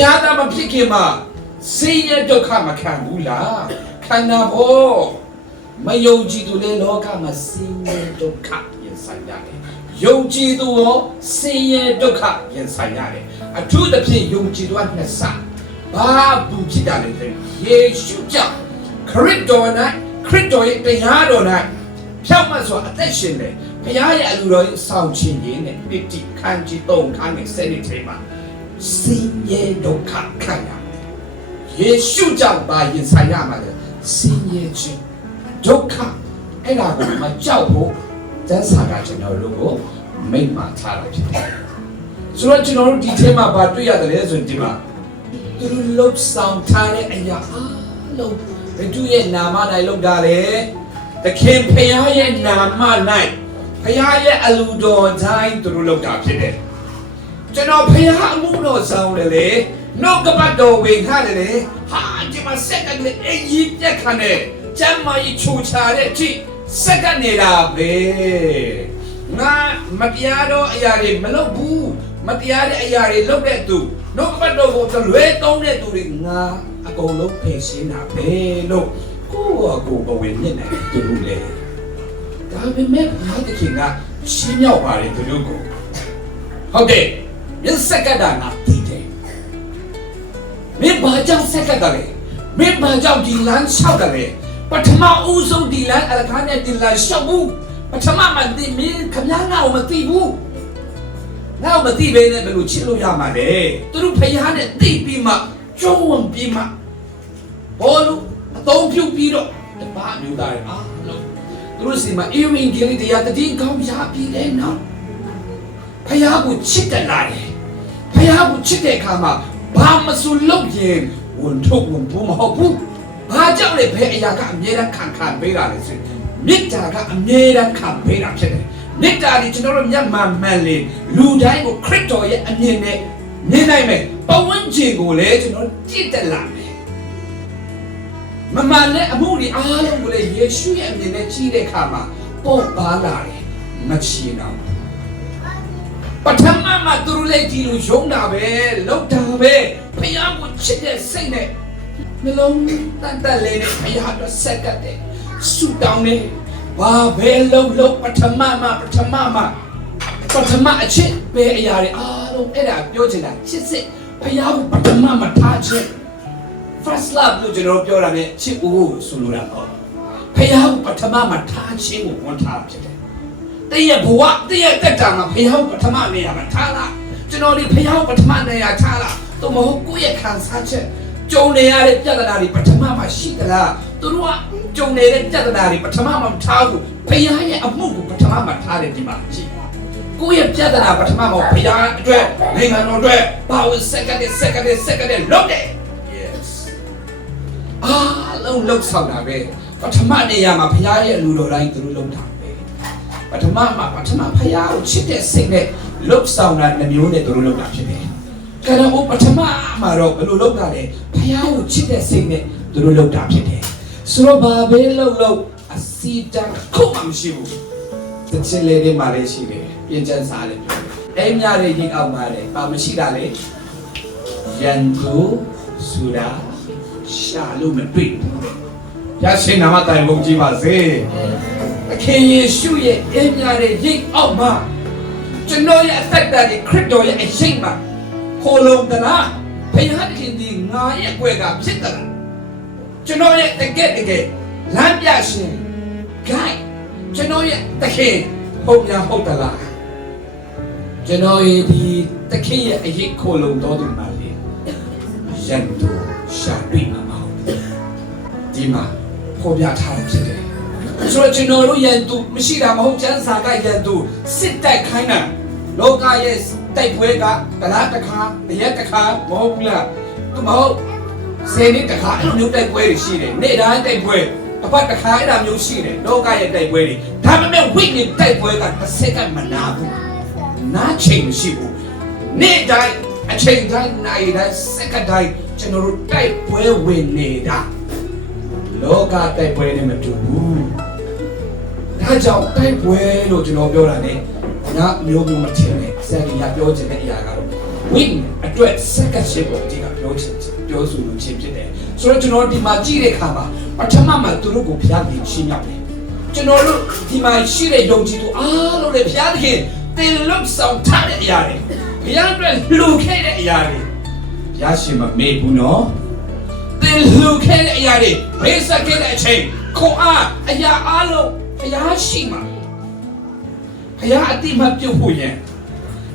ယားသားမဖြစ်ခင်မှာဆင်းရဲဒုက္ခမခံဘူးလားခံတာပေါ့မယုံကြည်သူလည်းလောကမှာဆင်းရဲဒုက္ခရင်ဆိုင်ရတယ်ယုံကြည်သူရောဆင်းရဲဒုက္ခရင်ဆိုင်ရတယ်အထူးသဖြင့်ယုံကြည်သူကနှစ်ဆဘာဘူးဖြစ်တာလဲတဲ့ယေရှုကြောင့်ခရစ်တော်၌ခရစ်တော်ရဲ့တရားတော်၌ဖြောင့်မတ်စွာအသက်ရှင်တယ်ဘုရားရဲ့အလိုတော်ရဲ့ဆောင်ခြင်းရင်းနဲ့ပိဋိခန်းကြီး၃ခန်းနဲ့စနစ်ထဲမှာ ဆင်းရဲဒုက္ခခံရတယ်ယေရှုကြောင့်ပါရင်ဆိုင်ရမှာလေဆင်းရဲခြင်းဒုက္ခအဲ့ဒါကိုမကြောက်ဖို့တန်းစာကကျွန်တော်တို့ကိုမိတ်မှထားတာဖြစ်တယ်ဆိုတော့ကျွန်တော်တို့ဒီထဲမှာဗာတွေ့ရတယ်လေဆိုရင်ဒီမှာသူတို့လှုပ်ဆောင်ထားတဲ့အရာအားလုံးဘယ်သူရဲ့နာမ၌လှုပ်တာလဲတခင်ဖခင်ရဲ့နာမ၌ဖခင်ရဲ့အလူတော်တိုင်းသူတို့လှုပ်တာဖြစ်တယ် ကျွန်တော်ဖခင်အမှုတော်ဆောင်တယ်လေနှုတ်ကပတ်တော်ဝင်ခတယ်လေဟာဒီမှာစက်ကလေးအကြီးပြက်ခနဲ့ကျမ်းမာကြီးချူချာတဲ့အထိစက်ကနေလာပဲငါမတရားတော့အရာတွေမလုပ်ဘူးမတရားတဲ့အရာတွေလုပ်တဲ့သူနှုတ်ကပတ်တော်ကိုတလွဲသုံးတဲ့သူတွေငါအကုန်လုံးဖယ်ရှင်းတာပဲလို့ကိုယ့်အကိုယ်ဘဝင်မျက်နှာတူလေဒါပေမဲ့ဘုရားသခင်ကရှင်းမြောက်ပါတယ်သူတို့ကိုဟုတ်တယ် မျက်စက်ကတာငါတည်တယ်မင်းဘာကြောင့်စက်ကတာလဲမင်းဘာကြောင့်ဒီလမ်းလျှောက်တာလဲပထမဦးဆုံးဒီလမ်းအလကားနဲ့ဒီလမ်းလျှောက်ဘူးပထမမှဒီမင်းခမည်းငါ့ကိုမသိဘူးငါ့ကိုမသိဘဲနဲ့ဘယ်လိုချစ်လို့ရမှာလဲသူတို့ဖယားနဲ့သိပြီးမှကျုံးဝင်ပြီးမှဘောလို့အသုံးပြုပြီးတော့တပါးမျိုးသားတွေအားလုံးသူတို့စီမှာအေဝံဂေလိတရားတတိကောင်းရပြီလေနော်ဖះကိုချစ်တယ်လားလေ ဖះကိုချစ်တဲ့အခါမှာဘာမဆိုလုပ်ရင်ဝန်ထုတ်ဝန်ဖို့မဟုတ်ဘူးဘာကြောင့်လဲဘယ်အရာကအမြဲတမ်းခံခံပေးတာလဲဆိုရင်မေတ္တာကအမြဲတမ်းခံပေးတာဖြစ်တယ်မေတ္တာဒီကျွန်တော်တို့မျက်မှန်မှန်လေလူတိုင်းကိုခရစ်တော်ရဲ့အမြင်နဲ့မြင်နိုင်မယ်ပဝန်းကျင်ကိုလည်းကျွန်တော်ကြည့်တယ်လားမယ်မမှန်တဲ့အမှုတွေအားလုံးကိုလည်းယေရှုရဲ့အမြင်နဲ့ကြီးတဲ့အခါမှာပေါ်ပါလာတယ်မချင်တော့ဘူး ပထမမှာသူတို့လည်းဒီလိုယုံတာပဲလောက်တာပဲဖခင်ကိုချစ်တဲ့စိတ်နဲ့နှလုံးတန်တန်လေးနဲ့ဖခင်တော့ဆက်ကတ်တယ်ဆူတောင်းနေဘာပဲလုံးလုံးပထမမှာပထမမှာပထမအချစ်ပဲအရာတွေအားလုံးအဲ့ဒါပြောချင်တာချစ်စစ်ဖခင်ကိုပထမမှာထားချင် first love လို့ကျွန်တော်ပြောတာ ਨੇ ချစ်ဦးဆိုလိုတာပေါ့ဖះကိုပထမမှာထားခြင်းကိုဝန်ထားဖြစ်တယ် တည့်ရဲ့ဘဝတည့်ရဲ့တက်တာမှာဖះကိုပထမနေရာမှာထားလားကျွန်တော်ဒီဖះကိုပထမနေရာထားလားသို့မဟုတ်ကိုယ့်ရဲ့ခံစားချက်ကြုံနေရတဲ့ပြဿနာတွေပထမမှာရှိသလားသူတို့ကကြုံနေတဲ့ပြဿနာတွေပထမမှာမထားဘူးဖះရဲ့အမှုကိုပထမမှာထားတယ်ဒီမှာကြည့်ကိုယ့်ရဲ့ပြဿနာပထမမှာဖះအတွက်နိုင်ငံတော်အတွက်ဘာဝင်စက္ကန့်နဲ့စက္ကန့်နဲ့စက္ကန့်နဲ့လုပ်တယ် yes အားလုံးလှုပ်ဆောင်တာပဲပထမနေရာမှာဘုရားရဲ့လူတော်တိုင်းသူတို့လှုပ်တာ ပဲပထမမှာပထမဘုရားကိုချစ်တဲ့စိတ်နဲ့လှုပ်ဆောင်တာနှမျိုးနဲ့သူတို့လှုပ်တာဖြစ်တယ်ကဲတော့ပထမမှာတော့ဘယ်လိုလှုပ်တာလဲဘုရားကိုချစ်တဲ့စိတ်နဲ့သူတို့လှုပ်တာဖြစ်တယ်ဆိုတော့ဘာပဲလှုပ်လှုပ်အစီတန်ခုမှမရှိဘူးတချင်လေးတွေမှလည်းရှိတယ်ပြင်ကျန်းစားလည်းပြောတယ်အိမ်များတွေရင်အောက်မှာလည်းဘာမရှိတာလဲရန်သူဆိုတာရှာလို့မတွေ့ဘူးရရှိနာမတိုင်ကုန်ကြည့်ပါစေ အခင်ယေရှုရဲ့အိမ်များတွေရင်အောက်မှာကျွန်တော်ရဲ့အသက်တာတွေခရစ်တော်ရဲ့အရှိန်မှာခေါ်လုံးတလားဘုရားခင်ဒီငါရဲ့အကွက်ကဖြစ်သလားကျွန်တော်ရဲ့တကယ်တကယ်လမ်းပြရှင် guide ကျွန်တော်ရဲ့တခင်ဟုတ်များဟုတ်သလားကျွန်တော်ရဲ့ဒီတခင်ရဲ့အရေးခေါ်လုံးတော်သူပါလေရန်သူရှာတွေ့မှာမဟုတ်ဘူးဒီမှာပေါ်ပြထားတာဖြစ်တယ် ဆိုတော့ကျွန်တော်တို့ရန်သူမရှိတာမဟုတ်ချမ်းစာကရန်သူစစ်တိုက်ခိုင်းတာလောကရဲ့တိုက်ပွဲကတလားတစ်ခါတရက်တစ်ခါမဟုတ်ဘူးလားသူမဟုတ်ဆယ်နှစ်တစ်ခါအဲ့လိုမျိုးတိုက်ပွဲတွေရှိတယ်နေ့တိုင်းတိုက်ပွဲအပတ်တစ်ခါအဲ့ဒါမျိုးရှိတယ်လောကရဲ့တိုက်ပွဲတွေဒါပေမဲ့ဝိညာဉ်တိုက်ပွဲကတစ်စက္ကန့်မနာဘူးနားချိန်မရှိဘူးနေ့တိုင်းအချိန်တိုင်းနိုင်တိုင်းစက္ကန့်တိုင်းကျွန်တော်တို့တိုက်ပွဲဝင်နေတာလောကတိုက်ပွဲနဲ့မတူဘူး ဒါကြောင့်တိုက်ပွဲလို့ကျွန်တော်ပြောတာ ਨੇ ငါမျိုးမျိုးမထင်နဲ့ဆရာကြီးကပြောချင်တဲ့အရာကတော့ဝိအတွက်စက္ကန့်ရှစ်ကိုအတိကပြောချင်ပြောဆိုလို့ချင်းဖြစ်တယ်ဆိုတော့ကျွန်တော်ဒီမှာကြည့်တဲ့အခါမှာပထမမှာသူတို့ကိုဘုရားကြီးရှင်းရောက်တယ်ကျွန်တော်တို့ဒီမှာရှိတဲ့ယုံကြည်သူအားလုံးလည်းဘုရားသခင်တင်လွတ်ဆောင်ထားတဲ့အရာတွေဘုရားအတွက်လှူခဲ့တဲ့အရာတွေဘုရားရှင်မမေ့ဘူးနော်တင်လှူခဲ့တဲ့အရာတွေဘေးဆက်ခဲ့တဲ့အချိန်ခွန်အားအရာအားလုံး ဘုရားရှိမှာဘုရားအတိမပြုတ်ဖို့ရင်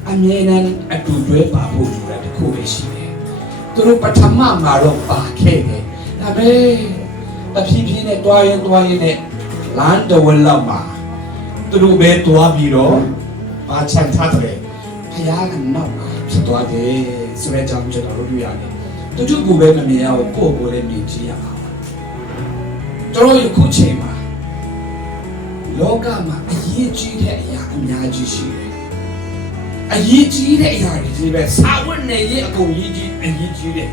အမြဲတမ်းအတူတွဲပါဖို့လိုတာတစ်ခုပဲရှိတယ်။သူတို့ပထမမှာတော့ပါခဲ့တယ်။ဒါပေမဲ့တဖြည်းဖြည်းနဲ့တွားရင်တွားရင်နဲ့လမ်းတော်ဝက်လောက်မှာသူတို့ပဲတွားပြီးတော့ပါချန်ထားတယ်။ဖခင်ကနောက်မှာဖြစ်သွားတယ်ဆိုတဲ့အကြောင်းကျွန်တော်တို့တွေ့ရတယ်။သူတို့ကပဲမမြင်ရဘူးကိုယ့်ကိုယ်လည်းမြင်ကြည့်ရအောင်။ကျွန်တော်ယခုချိန်မှာ လောကမှာအရေးကြီးတဲ့အရာအများကြီးရှိတယ်။အရေးကြီးတဲ့အရာတွေဒီပဲစာဝတ်နေရေးအကုန်ရေးကြီးအရေးကြီးတယ်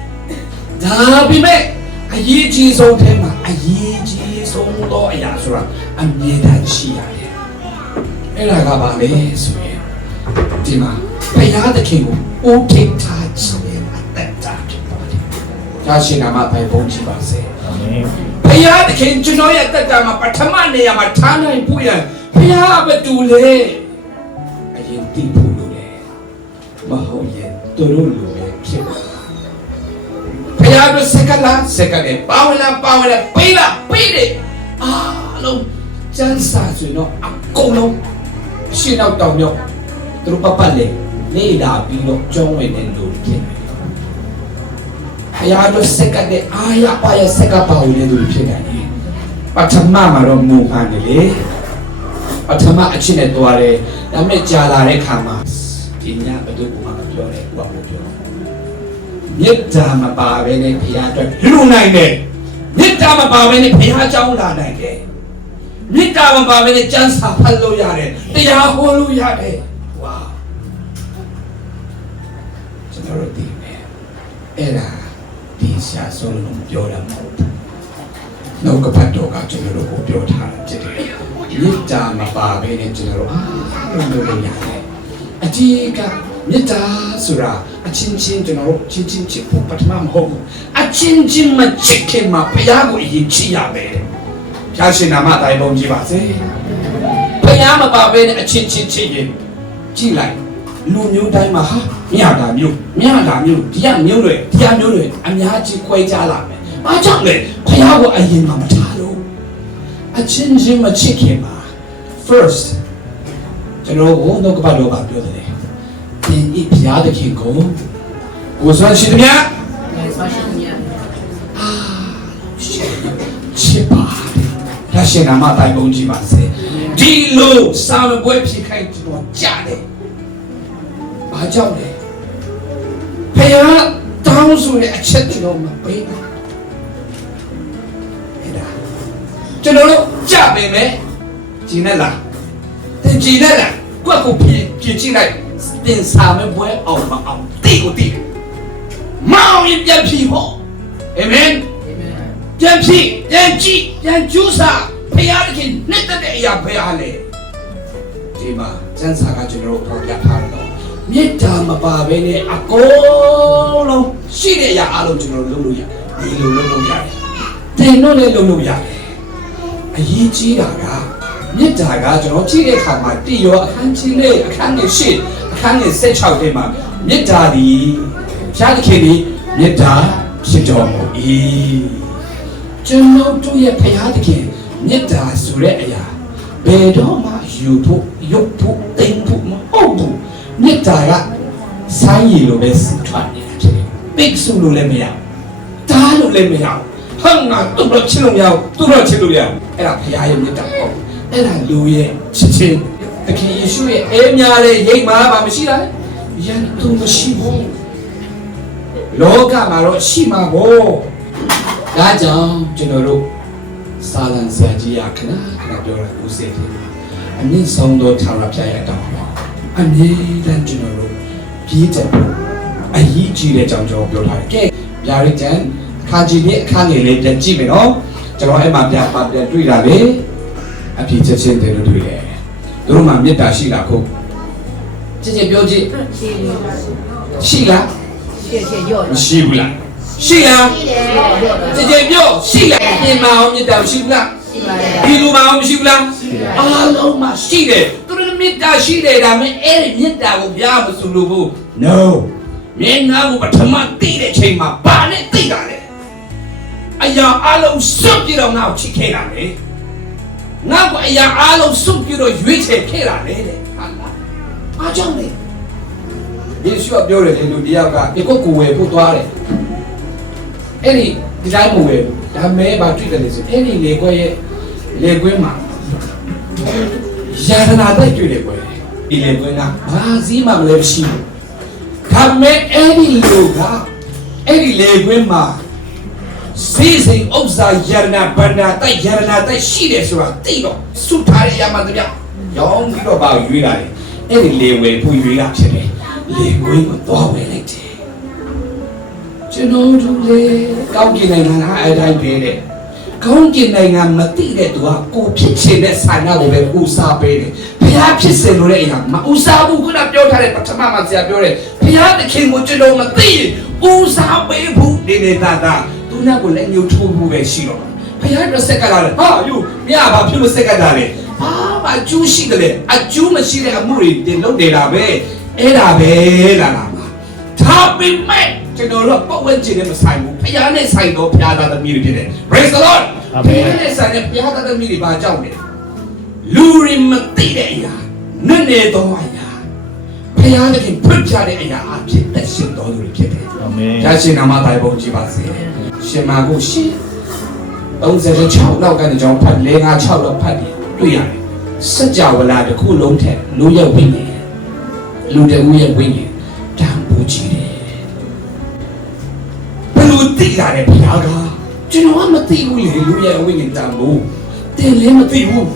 ဒါပေမဲ့အရေးကြီးဆုံးထဲမှာအရေးကြီးဆုံးသောအရာဆိုတာအမြဲတမ်းရှိရတယ်အဲ့ဒါကဘာလဲဆိုရင်ဒီမှာဘုရားသခင်ကိုအိုးထိတ်ထားခြင်းနဲ့အသက်တာဖြစ်ပါတယ်။ဒါရှင်နာမပိုင်ပုံကြည့်ပါစေအာမင်။ဘု ရားသခင်ကျွန်တော်ရဲ့အသက်တာမှာပထမနေရာမှာထားနိုင်ဖို့ရန်ဘုရားဘယ်သူလဲအရင်သိဖို့လိုတယ်။မဟုတ်ရင်သူတို့လိုပဲဖြစ်မှာ။ဘုရားတို့စက္ကလာစက္ကလေပါဝလာပါဝလာပေးလာပေးတယ်အားလုံးစံစာဆိုရင်တော့အကုန်လုံးရှင်းတော့တောင်မြောက်သူတို့ပတ်ပတ်လေနေလာပြီးတော့ကြောင်းဝင်တဲ့လူတွေဖြစ်တယ်ဘု ရားတို့စက္ကတဲ့အာရပါရစက္ကပါဝင်တဲ့လူတွေဖြစ်တယ်ပထမမှာတော့မူဟန်တယ်လေပထမအချင်းနဲ့တွားတယ်ဒါပေမဲ့ကြာလာတဲ့ခါမှာဒီညဘယ်သူမှမပြောနဲ့ဟိုကမပြောမေတ္တာမပါဘဲနဲ့ဘုရားအတွက်လူနိုင်တယ်မေတ္တာမပါဘဲနဲ့ဘုရားကြောင်းလာနိုင်တယ်မေတ္တာမပါဘဲနဲ့ကျမ်းစာဖတ်လို့ရတယ်တရားဟောလို့ရတယ်ဝါကျွန်တော်တို့ဒီမယ်အဲ့ဒါ ဒီရှာဆိုလို့ပြောတာမဟုတ်ဘူးနှုတ်ကပတ်တော်ကကျွန်တော်တို့ကိုပြောထားတာဖြစ်တယ်မေတ္တာမပါဘဲနဲ့ကျွန်တော်တို့အားလုံးလုပ်လို့ရတယ်အကြီးကမေတ္တာဆိုတာအချင်းချင်းကျွန်တော်တို့ချင်းချင်းချစ်ဖို့ပထမမဟုတ်ဘူးအချင်းချင်းမချစ်ခင်မှာဘုရားကိုအရင်ချစ်ရမယ်တဲ့ဘုရားရှင်နာမတိုင်ပုံကြီးပါစေဘုရားမပါဘဲနဲ့အချင်းချင်းချစ်ရင်ကြည့်လိုက် လူမျိုးတိုင်းမှာဟာမြတ်တာမျိုးမြတ်တာမျိုးဒီကမျိုးတွေဒီကမျိုးတွေအများကြီးခွဲခြားလာမယ်။အားကြောင့်လေဘုရားကိုအရင်မှမထားလို့အချင်းချင်းမချစ်ခင်မှာ first ကျွန်တော်ဘုန်းတော်ကဘာလို့ပါပြောတယ်လဲသင်ဤဘုရားသခင်ကိုကိုယ်ဆွမ်းရှိသည်များချစ်ပါရရှင်နာမတိုင်ပုံကြည့်ပါစေဒီလိုစာမပွဲဖြစ်ခိုင်းကျွန်တော်ကြားတယ်ဘာ ကြောင့်လဲဘုရားတောင်းဆိုတဲ့အချက်ကျွန်တော်မပေးဘူးအဲ့ဒါကျွန်တော်တို့ကြားပေမဲ့ဂျင်းနဲ့လားတင်ကြည့်လိုက်လားကိုယ့်ကိုပြင်ပြင်ကြည့်လိုက်တင်စာမဲ့ဘွဲအောင်မအောင်တိကိုတိမောင်ရင်ပြန်ဖြီဟောအာမင်ပြန်ဖြီပြန်ကြည့်ပြန်ကျူးစာဖရာသခင်နှစ်သက်တဲ့အရာဖရာလေဒီမှာစံစာကကျွန်တော်တို့ပေါ်ပြထားတော့ မေတ္တာမပါဘဲနဲ့အကုန်လုံးရှိတဲ့အရာအလုံးကျွန်တော်တို့လုပ်လို့ရတယ်ဒီလိုလုပ်လို့ရတယ်တင်တော့လည်းလုပ်လို့ရတယ်အရေးကြီးတာကမေတ္တာကကျွန်တော်ကြည့်တဲ့အခါမှာတည်ရောအခန်းကြီးလေးအခန်းငယ်ရှစ်အခန်းငယ်16ထဲမှာမေတ္တာဒီဖျားသခင်ဒီမေတ္တာဖြစ်တော်မူ၏ကျွန်တော်တို့ရဲ့ဖျားသခင်မေတ္တာဆိုတဲ့အရာဘယ်တော့မှယူဖို့ရုပ်ဖို့တိမ်ဖို့မဟုတ်ဘူး မေတ္တာကဆိုင်းရည်လိုပဲစထွက်နေတာဖြစ်တယ်ပိတ်ဆို့လို့လည်းမရဘူးတားလို့လည်းမရဘူးဟောငါသူ့တော့ချစ်လို့မရဘူးသူ့တော့ချစ်လို့မရဘူးအဲ့ဒါဘုရားရဲ့မြတ်တာပေါ့အဲ့ဒါလူရဲ့ချစ်ချင်းတခင်ယေရှုရဲ့အဲများတဲ့ရိတ်မာဘာမရှိတာလဲယန်သူမရှိဘူးလောကမှာတော့ရှိမှာပေါ့ဒါကြောင့်ကျွန်တော်တို့စာလံဆရာကြီးကခဏခဏပြောတာကိုစိတ်တယ်အမြင့်ဆုံးသောထာဝရဘုရားရဲ့အတောင်းပါ အမြဲတမ်းကျွန်တော်တို့ပြည့်တယ်အရေးကြီးတဲ့အကြောင်းကျွန်တော်ပြောထားတယ်ကဲဗျာရိတန်အခါကြီးနဲ့အခါငယ်လေးပြန်ကြည့်မယ်နော်ကျွန်တော်အဲ့မှာပြန်ပါပြန်တွေ့တာလေအဖြစ်ချက်ချင်းတယ်လို့တွေ့တယ်တို့မှမေတ္တာရှိတာခုချက်ချင်းပြောကြည့်ရှိလားမရှိဘူးလားရှိလားကြည်ကြည်ပြောရှိလားပြင်မာအောင်မြတ်တာရှိဘူးလားဒီလိုမအောင်မရှိဘူးလားအားလုံးမှာရှိတယ် မြတ်တာရှိတယ်ဒါပေမဲ့အဲ့ဒီမြတ်တာကိုပြမစုလို့ဘူး no မြင်နာကိုပထမသိတဲ့ချိန်မှာဘာနဲ့သိတာလဲအရာအလုံးစွန့်ပြတော့ငါ့ကိုချစ်ခဲ့တာလေငါ့ကိုအရာအလုံးစွန့်ပြတော့ရွေးချယ်ခဲ့တာလေတဲ့ဟာလားအားကြောင့်လေယေရှုကပြောတယ်လေလူတယောက်ကဒီကိုကိုဝယ်ဖို့သွားတယ်အဲ့ဒီဒီတိုင်းမဝယ်ဘူးဒါမဲဘာတွေ့တယ်လဲဆိုအဲ့ဒီလေခွဲရဲ့လေခွဲမှာ ယာရနာတိုက်တွေ့တယ်ကွယ်ဒီလေခွဲကဘာစည်းမှမလဲမရှိဘူးဒါမဲအဲ့ဒီလူကအဲ့ဒီလေခွဲမှာစီစိန်ဥစ္စာယာရနာဗန္နာတိုက်ယာရနာတိုက်ရှိတယ်ဆိုတာသိတော့စုထားရရမှာတပြရောင်းပြီးတော့ဘာကိုရွေးတာလဲအဲ့ဒီလေဝယ်ဖို့ရွေးတာဖြစ်တယ်လေခွဲကိုသွားဝယ်လိုက်တယ်ကျွန်တော်တို့လေကောင်းကင်နိုင်ငံကအဲ့တိုင်းပေးတယ် ကောင်းကင်နိုင်ငံမသိတဲ့သူကကိုဖြစ်ချင်တဲ့ဆန္ဒကိုပဲဦးစားပေးတယ်ဘုရားဖြစ်စေလို့တဲ့အရာမဦးစားဘူးခုနပြောထားတဲ့ပထမမှာဆရာပြောတယ်ဘုရားသခင်ကိုကျွန်တော်မသိရင်ဦးစားပေးဘူးနေနေတာကသူနာကိုလည်းညှို့ထိုးမှုပဲရှိတော့ဘုရားတော့စက်ကလာတယ်ဟာယူမြတ်ဘာဖြစ်လို့စက်ကလာလဲဘာမှအကျိုးရှိတယ်လေအကျိုးမရှိတဲ့အမှုတွေတင်လုပ်နေတာပဲအဲ့ဒါပဲလာလာမှာဒါပေမဲ့ ကျွန်တော်တို့ပတ်ဝန်းကျင်နဲ့မဆိုင်ဘူးဖခင်နဲ့ဆိုင်တော့ဖခင်သားသမီးတွေဖြစ်တယ် Praise the Lord ဖခင်နဲ့ဆိုင်တဲ့ဖခင်သားသမီးတွေဘာကြောင့်လဲလူတွေမသိတဲ့အရာနည်းနည်းတော့အရာဖခင်တခင်ဖွင့်ပြတဲ့အရာအဖြစ်သက်ရှင်တော်သူတွေဖြစ်တယ်အာမင်ရရှိနာမတိုင်းပုံကြည့်ပါစေရှင်မာကိုရှင်36လောက်ကနေကျွန်တော်ဖတ်၄၅6လောက်ဖတ်တယ်တွေ့ရတယ်စัจ java လာတစ်ခုလုံးထက်လူရဲ့ဝိညာဉ်လူတဦးရဲ့ဝိညာဉ်တန်ဖိုးကြီးတယ်ဘယ်လို သိလာတဲ့ဘုရားကကျွန်တော်ကမသိဘူးလေလူရဲ့ဝိညာဉ်တန်ဖိုးတင်လည်းမသိဘူး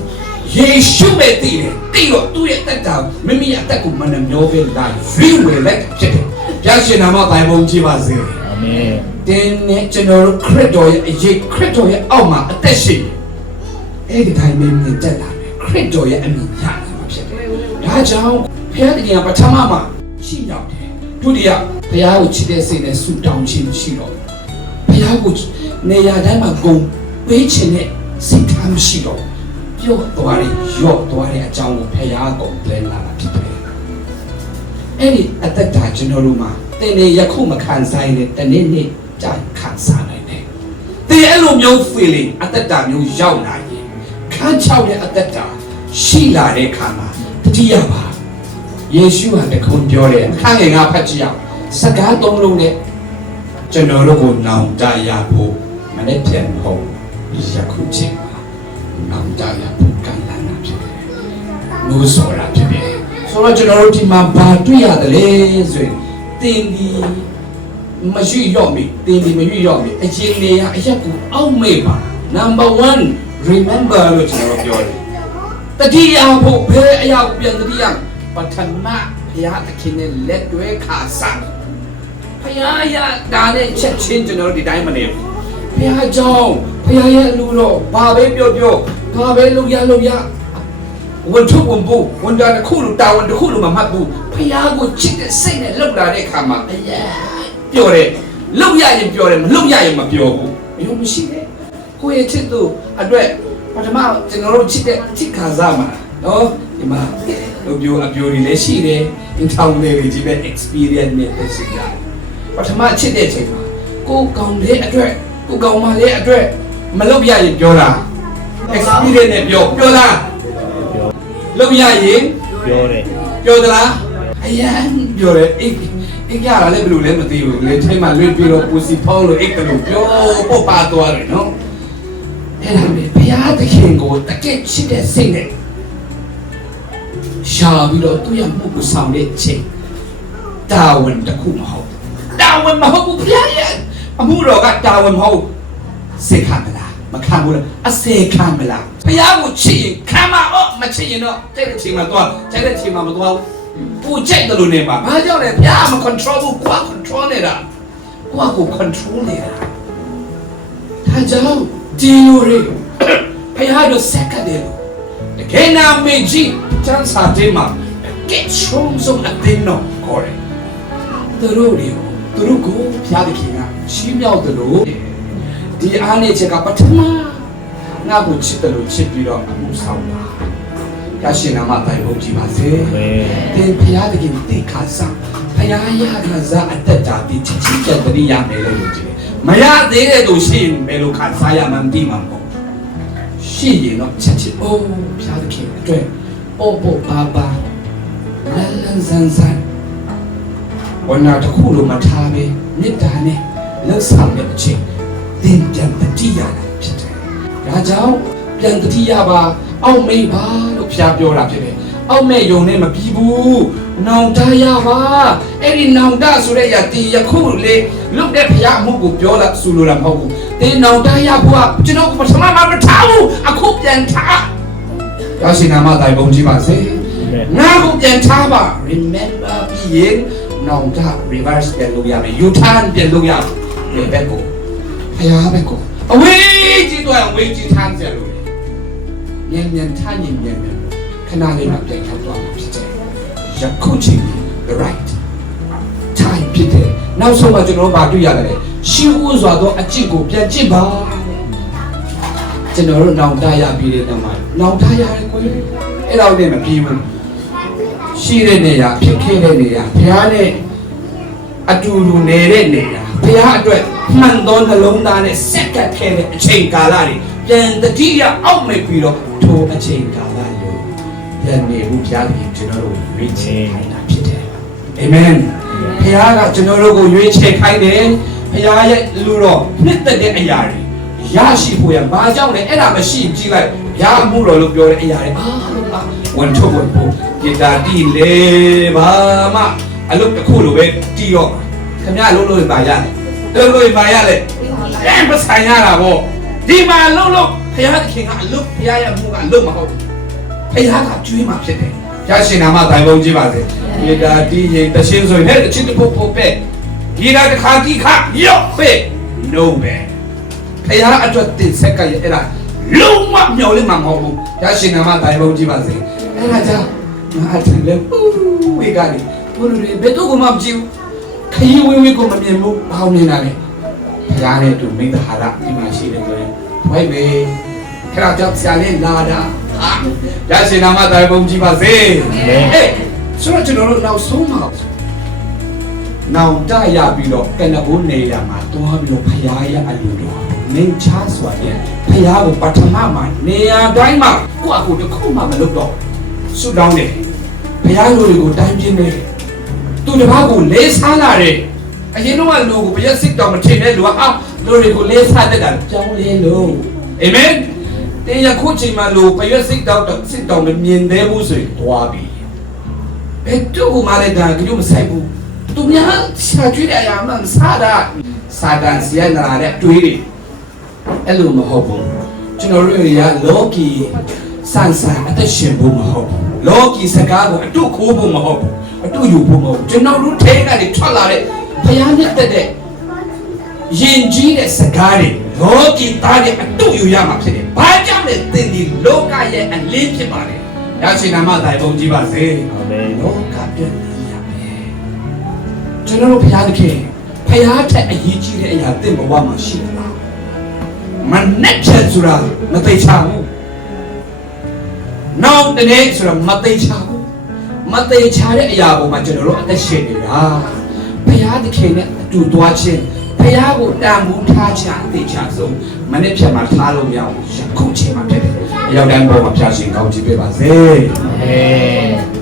ယေရှုပဲသိတယ်သိတော့သူ့ရဲ့တက်တာမိမိရဲ့အသက်ကိုမနှမျောပဲလာရွေးဝယ်လိုက်တာဖြစ်တယ်ဘုရားရှင်နာမတိုင်းပုံကြည့်ပါစေအာမင်တင်းနဲ့ကျွန်တော်တို့ခရစ်တော်ရဲ့အရေးခရစ်တော်ရဲ့အောက်မှာအသက်ရှိတယ်အဲ့ဒီတိုင်းမင်းမြင်တက်လာတယ်ခရစ်တော်ရဲ့အမိရလာမှာဖြစ်တယ်ဒါကြောင့်ဘုရားတခင်ကပထမမှာရှိရောက်တယ်ဒုတိယဘုရားကိုချစ်တဲ့စိတ်နဲ့ဆုတောင်းခြင်းရှိတော့ ဘုရားကိုနေရာတိုင်းမှာဂုဏ်ပေးခြင်းနဲ့စိတ်ထားမရှိတော့ပြော့သွားတယ်ရော့သွားတဲ့အကြောင်းကိုဘုရားကပြန်လာတာဖြစ်တယ်အဲ့ဒီအသက်တာကျွန်တော်တို့မှာတင်နေရခုမခံဆိုင်နဲ့တနေ့နေ့ကြာခံစားနိုင်တယ်။တင်အဲ့လိုမျိုး feeling အသက်တာမျိုးရောက်လာရင်ခန်းချောက်တဲ့အသက်တာရှိလာတဲ့ခါမှာတတိယပါယေရှုဟာတခုံပြောတယ်အခန်းငယ်ကဖတ်ကြည့်အောင်စကားသုံးလုံးနဲ့ ကျွန်တော်တို့ကိုနောင်တရဖို့မနေ့ပြန်ဟုတ်ယခုချိန်မှာနောင်တရဖို့ကံလန်းတာဖြစ်တယ်။လို့ဆိုတာဖြစ်တယ်။ဆိုတော့ကျွန်တော်တို့ဒီမှာဘာတွေ့ရတယ်လဲဆိုရင်တင်ဒီမရှိရော့မီတင်ဒီမရွရော့မီအချင်းနေရအရက်ကိုအောက်မေ့ပါ number 1 remember လို့ကျွန်တော်ပြောတယ်တတိယဖို့ဘယ်အရာကိုပြန်တတိယပထမဘုရားသခင်နဲ့လက်တွဲခါစားဘု ရားရဒါနဲ့ချက်ချင်းကျွန်တော်တို့ဒီတိုင်းမနေဘူးဘုရားကြောင့်ဘုရားရဲ့လူတော်ဘာပဲပြောပြောဘာပဲလုပ်ရလုပ်ရဝန်ထုတ်ဝန်ပို့ဝန်တာတစ်ခုလိုတာဝန်တစ်ခုလိုမှမှတ်ဘူးဖះကိုချစ်တဲ့စိတ်နဲ့လောက်လာတဲ့အခါမှာအရာပြောတယ်လောက်ရရင်ပြောတယ်မလောက်ရရင်မပြောဘူးဘယ်လိုမရှိလဲကိုယ့်ရဲ့ချစ်သူအတွက်ပထမကျွန်တော်တို့ချစ်တဲ့ချစ်ခံစားမှာနော်ဒီမှာလူပြိုအပြိုတွေလည်းရှိတယ်အင်ထောင်လေးတွေကြီးပဲ experience နဲ့သိရှိကြ ပထမချစ်တဲ့ချိန်မှာကိုယ်ကောင်လေးအတွက်ကိုယ်ကောင်မလေးအတွက်မလောက်ရရင်ပြောတာ experience နဲ့ပြောပြောတာပြောလောက်ရရင်ပြောတယ်ပြောသလားအရန်ပြောတယ်အိတ်အိတ်ကြတာလည်းဘယ်လိုလဲမသိဘူးလေထိုင်မှလွတ်ပြီးတော့ပူစီဖောင်းလို့အိတ်ကလေးပြောပေါ့ပါသွားတယ်နော်အဲ့ဒါပဲဘုရားသခင်ကိုတကယ်ချစ်တဲ့စိတ်နဲ့ရှာပြီးတော့သူ့ရဲ့မှုကိုဆောင်တဲ့ချိန်တာဝန်တစ်ခုမဟုတ် တာဝန်မဟုတ်ဘူးဘုရားရဲ့အမှုတော်ကတာဝန်မဟုတ်စေခံမလားမခံဘူးလားအစေခံမလားဘုရားကိုချစ်ရင်ခံမအောင်မချစ်ရင်တော့တဲ့တဲ့ချိန်မှာသွားတဲ့တဲ့ချိန်မှာမသွားဘူးကိုကြိုက်တယ်လို့နေမှာဘာကြောင့်လဲဘုရားမ control ဘူးကိုက control နေတာကိုကကို control နေတာဒါကြောင့်ဒီလိုတွေဘုရားတို့စက္ကတယ်လို့တကယ်နာမေကြီးချမ်းသာတဲ့မှာ get strong ဆုံးအတင်းတော့ခေါ်တယ်သူတို့တွေကို သူတို့ကိုဘုရားသခင်ကချီးမြှောက်တယ်လို့ဒီအားနဲ့ချက်ကပထမငါ့ကိုချစ်တယ်လို့ချစ်ပြီးတော့အမှုဆောင်တာရရှိနာမတိုင်ဖို့ကြည့်ပါစေအာမင်သင်ဘုရားသခင်တိတ်ခါစားဘုရားရခါစားအသက်တာဒီချစ်ချစ်တဲ့တရိယာမယ်လို့ကြည့်တယ်မရသေးတဲ့သူရှိရင်ဘယ်လိုခါစားရမှန်းသိမှာမဟုတ်ရှိရင်တော့ချစ်ချစ်အိုးဘုရားသခင်အတွက်အိုးဘောပါပါလန်လန်ဆန်းဆန်း ဝနာတစ်ခုလိုမထားပဲမေတ္တာနဲ့လှုပ်ဆောင်တဲ့အချိန်သင်ပြန်တတိယလာဖြစ်တယ်ဒါကြောင့်ပြန်တတိယပါအောက်မေးပါလို့ဘုရားပြောတာဖြစ်တယ်အောက်မဲ့ယုံနဲ့မပြီးဘူးနောင်တရပါအဲ့ဒီနောင်တဆိုတဲ့ຢာတီယခုလေလုတ်တဲ့ဖရားအမှုကိုပြောလာဆိုလိုတာမဟုတ်ဘူးတင်းနောင်တရဖို့ကကျွန်တော်ပထမမှာမထားဘူးအခုပြန်ထားရရှိနာမတိုင်ပုံကြီးပါစေငါကိုပြန်ထားပါ remember ပြီးရင် နောင်တ reverse ပြန်လုပ်ရမယ် you turn ပြန်လုပ်ရမယ်ဘယ်ဘက်ကိုဖရားဘက်ကိုအဝေးကြီးတော့အဝေးကြီးထမ်းကြလို့ညံ့ညံ့ထမ်းညံ့ညံ့ညံ့ခဏလေးမှပြန်ထွက်သွားမှာဖြစ်တယ်။ယခုချိန် the right time ဖြစ်တယ်။နောက်ဆုံးမှကျွန်တော်တို့မတွေ့ရတယ်။ရှင်းဦးစွာသောအကျင့်ကိုပြန်ကြည့်ပါ။ကျွန်တော်တို့နောင်တရပြီးတဲ့နောက်မှာနောင်တရတယ်ကိုယ်အဲ့တော့လည်းမပြေဘူး။ ရှိတဲ့နေရာဖြစ်ခဲ့တဲ့နေရာဘုရားနဲ့အတူတူနေတဲ့နေရာဘုရားအတွက်မှန်သောနှလုံးသားနဲ့စက်ကပ်ခဲ့တဲ့အချိန်ကာလတွေပြန်တတိယအောက်မဲ့ပြီးတော့ထိုအချိန်ကာလတွေပြန်နေဘူးဘုရားကြီးကျွန်တော်တို့ရွေးချယ်ခိုင်းတာဖြစ်တယ်အာမင်ဘုရားကကျွန်တော်တို့ကိုရွေးချယ်ခိုင်းတယ်ဘုရားရဲ့လူတော်နှစ်သက်တဲ့အရာတွေရရှိဖို့ရဘာကြောင့်လဲအဲ့ဒါမရှိကြည့်လိုက်ဘုရားအမှုတော်လို့ပြောတဲ့အရာတွေအားလုံးကဝန်ထုတ်ဝ န်ပို့ဂီတာတီးလေဘာမှအလုပ်တစ်ခုလိုပဲတီးရောခင်ဗျာလုံးလို့ပါရတယ်လုံးလို့ပါရလေအဲ့မဆိုင်ရတာဗောဒီမှာလုံးလို့ဘုရားသခင်ကအလုပ်ဘုရားရဲ့အမှုကအလုပ်မဟုတ်ဘူးဖခင်ကကျွေးမှာဖြစ်တယ်။ရရှင်နာမတိုင်ပုံကြီးပါစေ။ဒီတာဒီရင်တရှင်းဆိုရင်လည်းချစ်တဖို့ဖို့ပဲ။ဒီတာတစ်ခါဒီခါရော့ပဲ no ပဲ။ဖခင်အတွက်တင်ဆက်ကရဲ့အဲ့ဒါလုံးဝမျော်လင့်မှာမဟုတ်ဘူး။ရရှင်နာမတိုင်ပုံကြီးပါစေ။အဲ့ဒါကြောင့် ငါအထင်လဲဝေကနေဘုလိုတွေဘယ်တော့မှမကြည့်ဘူး။ခရီးဝေးဝေးကိုမမြင်ဘူး။ဘာလို့မြင်တာလဲ။ဖခင်နဲ့တူမိတ္တဟာရဒီမှာရှိတယ်ဆိုရင်ဝိုက်ပဲခရကြောက်ဆရာလေးလာတာအာရရှင်နာမတိုင်ပုံကြီးပါစေအေးဆိုတော့ကျွန်တော်တို့နောက်ဆုံးမှာနောင်တရပြီးတော့ကနဘိုးနေရမှာတွားပြီးတော့ဖရားရအလူတော်နေချားစွာနဲ့ဖရားကိုပထမမှာနေရာတိုင်းမှာကိုယ့်အကူတစ်ခုမှမလုပ်တော့ ဆုတောင်းတယ်ဖရားလူတွေကိုတိုင်းပြင်းနေသူတစ်ပါးကိုလေးစားလာတယ်အရင်တော့လူကိုဘယ်စစ်တော်မထင်တဲ့လူကအာလူတွေကိုလေးစားတဲ့ကကြောင်းလေးလို့အာမင်တင်းရခုချိန်မှာလို့ပရွက်စိတ်တောက်စစ်တောင်မမြင်သေးဘူးဆိုရင်တွားပြီဘယ်တော့မှလည်းဒါကြည့်မဆိုင်ဘူးသူများရှာကြည့်တဲ့အရာမှမစားတာစာတန်စီရနာတဲ့တွေးတွေအဲ့လိုမဟုတ်ဘူးကျွန်တော်တို့ရလောကီ ဆန်ဆန်အသက်ရှင်ဖို့မဟုတ်ဘူးလောကီစကားကိုအတုခိုးဖို့မဟုတ်ဘူးအတုယူဖို့မဟုတ်ဘူးကျွန်တော်တို့ထဲကနေထွက်လာတဲ့ဘုရားမြတ်တဲ့ယင်ကြီးတဲ့စကားတွေလောကီသားတွေအတုယူရမှာဖြစ်တယ်။ဘာကြောင့်လဲသင်ဒီလောကရဲ့အလင်းဖြစ်ပါတယ်။ရရှိနာမတိုင်ပုံကြည့်ပါစေအာမင်။လောကပြည့်နေရမယ်။ကျွန်တော်တို့ဘုရားသခင်ဘုရားထက်အရေးကြီးတဲ့အရာသင်ဘဝမှာရှိတယ်လား။မနဲ့ချက်ဆိုတာမသိချဘူး။ နောက်တနေ့ဆိုတာမသိချဘူး။မသိချတဲ့အရာပေါ်မှာကျွန်တော်တို့အသက်ရှင်နေတာ။ဘုရားသခင်နဲ့အတူသွားခြင်းဘုရားကိုတန်ဖိုးထားချအသေးချဆုံးမနေ့ဖြတ်မှာထားလို့မရဘူးယခုချိန်မှာဖြစ်တယ်။အရောက်တိုင်းပေါ်မှာဖျားရှင်ကောင်းချီးပေးပါစေ။အာမင်